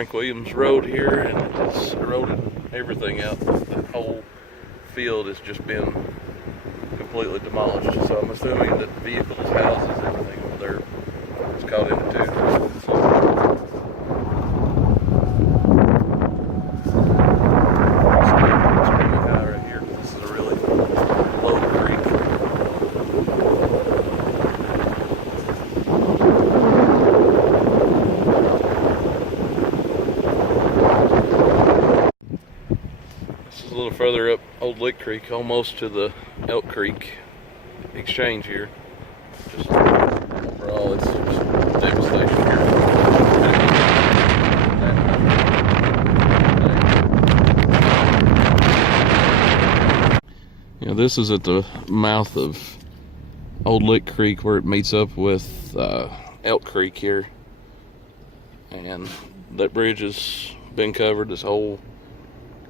Frank Williams Road here, and it's eroded everything out. The whole field has just been completely demolished. So I'm assuming that vehicles, houses, everything over there is caught in it too. It's pretty high right here. This is a really low creek. A little further up Old Lick Creek, almost to the Elk Creek exchange here. Just overall, it's just devastation here. Yeah, this is at the mouth of Old Lick Creek where it meets up with Elk Creek here, and that bridge has been covered. This whole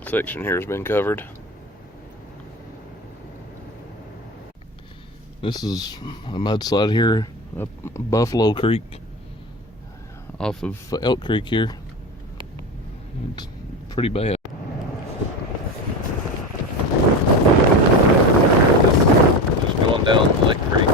section here has been covered. This is a mudslide here up Buffalo Creek off of Elk Creek here. It's pretty bad. Just going down Lake Creek.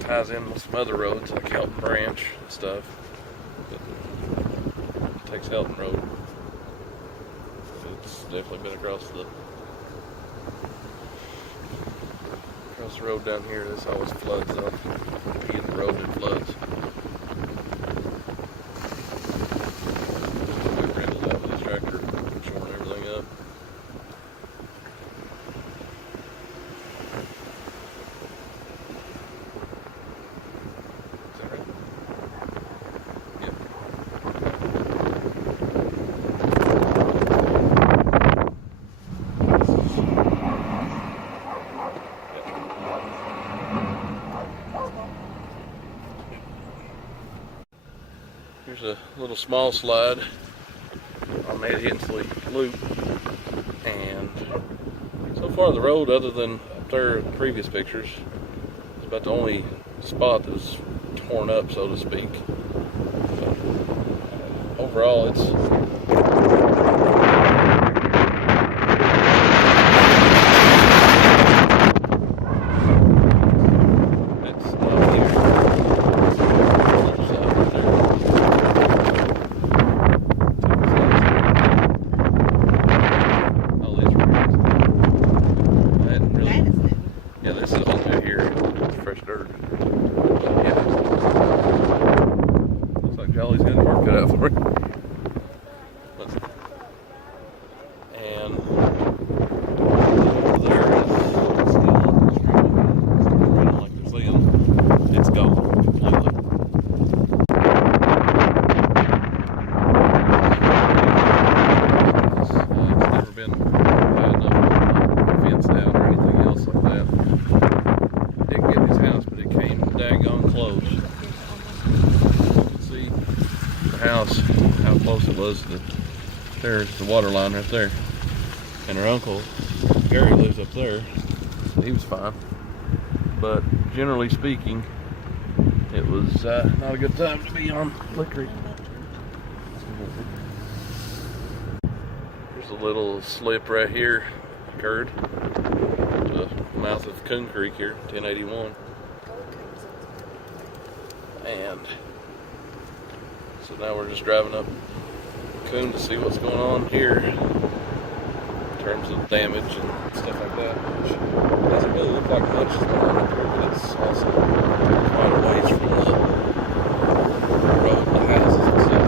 Ties in with some other roads like Helton Branch and stuff. But it takes Helton Road. It's definitely been across the road down here. This always floods up. Being the road, it floods. We've riddled out with this tractor, shoring everything up. little small slide on that Hensley loop, and so far the road, other than up there in previous pictures, is about the only spot that's torn up, so to speak. So, overall, it's how close it was to there's the water line right there, and her uncle Gary lives up there. He was fine, but generally speaking, it was not a good time to be on Lick Creek. There's a little slip right here, occurred the mouth of Coon Creek here, 1081, and so now we're just driving up Coon to see what's going on here in terms of damage and stuff like that, which doesn't really look like much is going on up here, but it's also quite a ways from the road and the houses and stuff.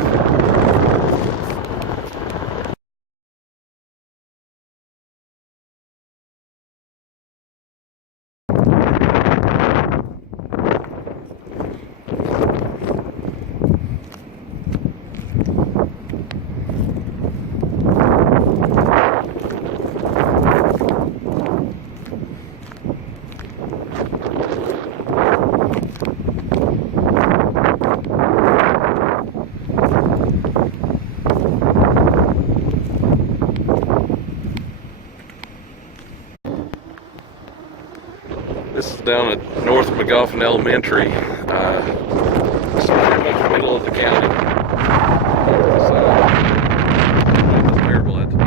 This is down at North Magoffin Elementary, so pretty much the middle of the county. So, it's terrible at today. I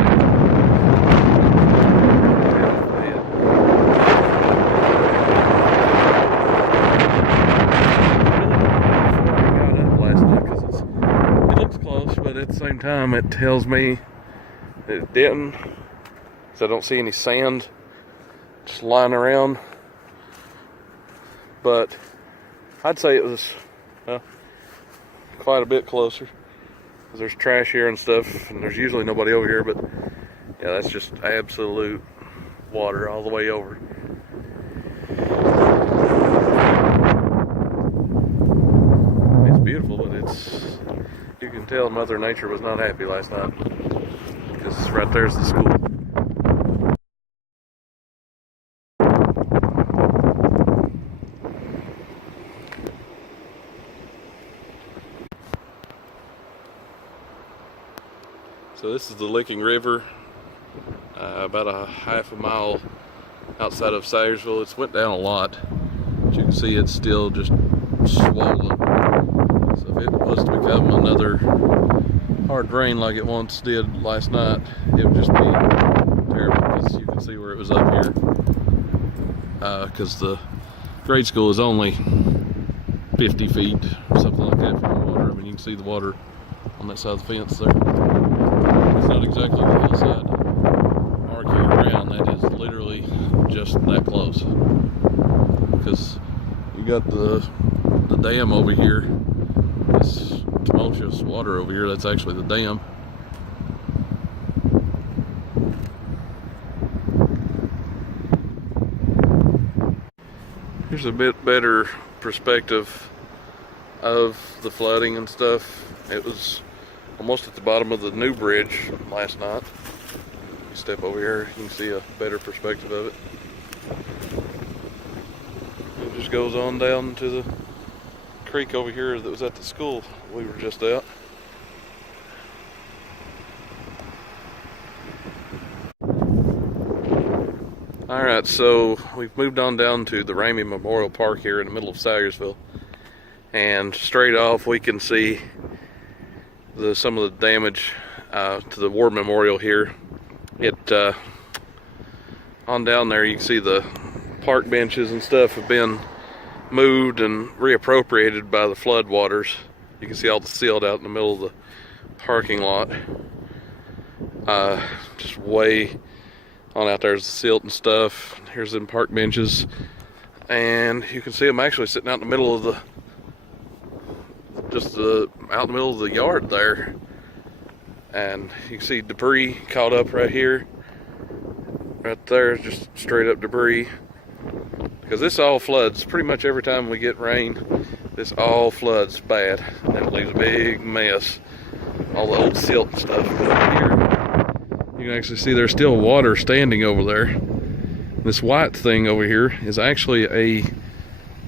got up last night because it looks close, but at the same time it tells me that it didn't, so I don't see any sand just lying around. But I'd say it was quite a bit closer, because there's trash here and stuff, and there's usually nobody over here, but yeah, that's just absolute water all the way over. It's beautiful, but you can tell Mother Nature was not happy last night, because right there's the school. So this is the Licking River, about a half a mile outside of Salyersville. It's went down a lot. As you can see, it's still just swollen. So if it was to become another hard rain like it once did last night, it would just be terrible, because you can see where it was up here. Because the grade school is only 50 feet or something like that from the water. I mean, you can see the water on that side of the fence there. It's not exactly the hillside arcing around, that is literally just that close. Because you got the dam over here, this tumultuous water over here, that's actually the dam. Here's a bit better perspective of the flooding and stuff. It was almost at the bottom of the new bridge last night. You step over here, you can see a better perspective of it. It just goes on down to the creek over here that was at the school we were just at. Alright, so we've moved on down to the Ramey Memorial Park here in the middle of Salyersville. And straight off we can see some of the damage to the war memorial here. On down there you can see the park benches and stuff have been moved and reappropriated by the flood waters. You can see all the silt out in the middle of the parking lot. Just way on out there's the silt and stuff. Here's them park benches, and you can see them actually sitting out in the middle of out in the middle of the yard there. And you can see debris caught up right here, right there, just straight up debris. Because this all floods pretty much every time we get rain. This all floods bad, and it leaves a big mess. All the old silt and stuff over here. You can actually see there's still water standing over there. This white thing over here is actually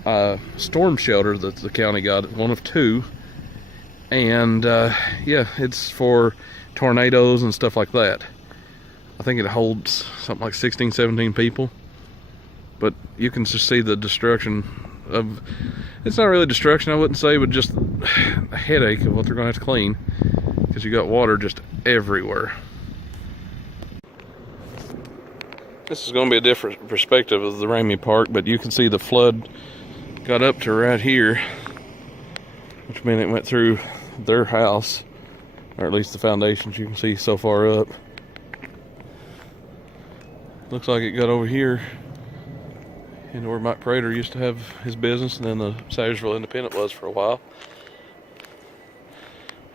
a storm shelter that the county got, one of two. And yeah, it's for tornadoes and stuff like that. I think it holds something like 16, 17 people. But you can just see the destruction of, it's not really destruction I wouldn't say, but just a headache of what they're gonna have to clean, because you got water just everywhere. This is going to be a different perspective of the Ramey Park, but you can see the flood got up to right here, which meant it went through their house, or at least the foundations you can see so far up. Looks like it got over here into where Mike Prater used to have his business, and then the Salyersville Independent was for a while.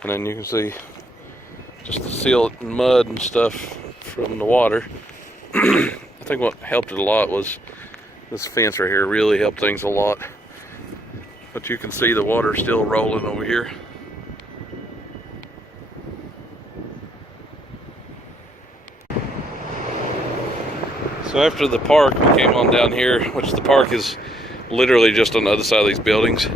And then you can see just the silt and mud and stuff from the water. I think what helped it a lot was this fence right here really helped things a lot. But you can see the water still rolling over here. So after the park, we came on down here, which the park is literally just on the other side of these buildings. You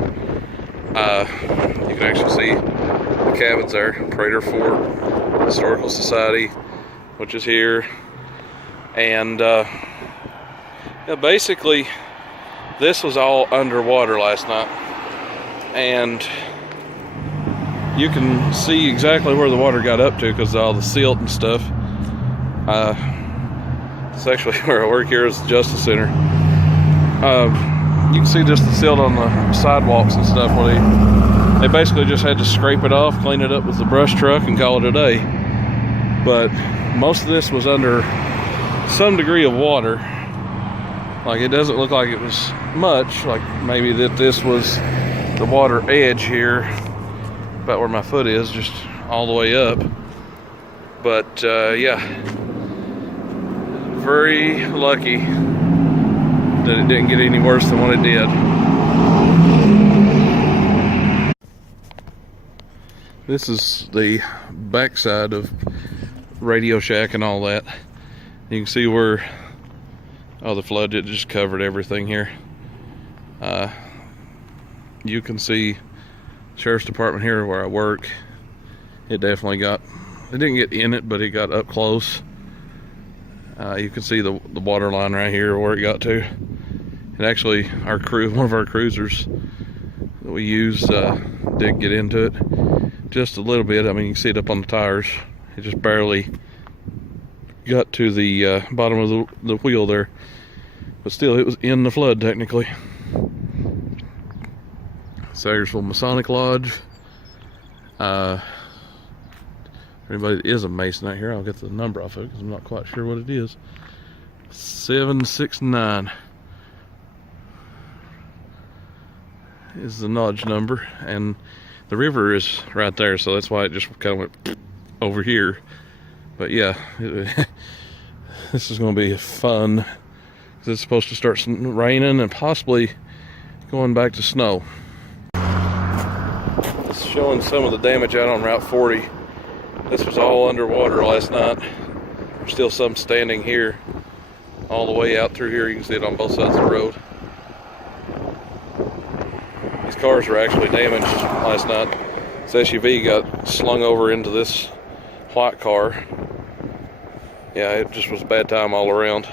can actually see the cabins there, Prater Fort Historical Society, which is here. And yeah, basically this was all underwater last night, and you can see exactly where the water got up to because of all the silt and stuff. It's actually where I work here is the Justice Center. You can see just the silt on the sidewalks and stuff where they basically just had to scrape it off, clean it up with the brush truck, and call it a day. But most of this was under some degree of water. Like, it doesn't look like it was much, like maybe that this was the water edge here about where my foot is, just all the way up. But yeah, very lucky that it didn't get any worse than what it did. This is the backside of Radio Shack and all that. You can see where the flood, it just covered everything here. You can see Sheriff's Department here where I work. It definitely got, it didn't get in it, but it got up close. You can see the water line right here where it got to. And actually, one of our cruisers that we use did get into it just a little bit. I mean, you can see it up on the tires. It just barely got to the bottom of the wheel there, but still it was in the flood technically. Salyersville Masonic Lodge. For anybody that is a Mason out here, I'll get the number off of it because I'm not quite sure what it is. 769 is the Lodge number, and the river is right there, so that's why it just kind of went over here. But yeah, this is going to be fun because it's supposed to start raining and possibly going back to snow. It's showing some of the damage out on Route 40. This was all underwater last night. There's still some standing here, all the way out through here. You can see it on both sides of the road. These cars were actually damaged last night. This SUV got slung over into this white car. Yeah, it just was a bad time all around.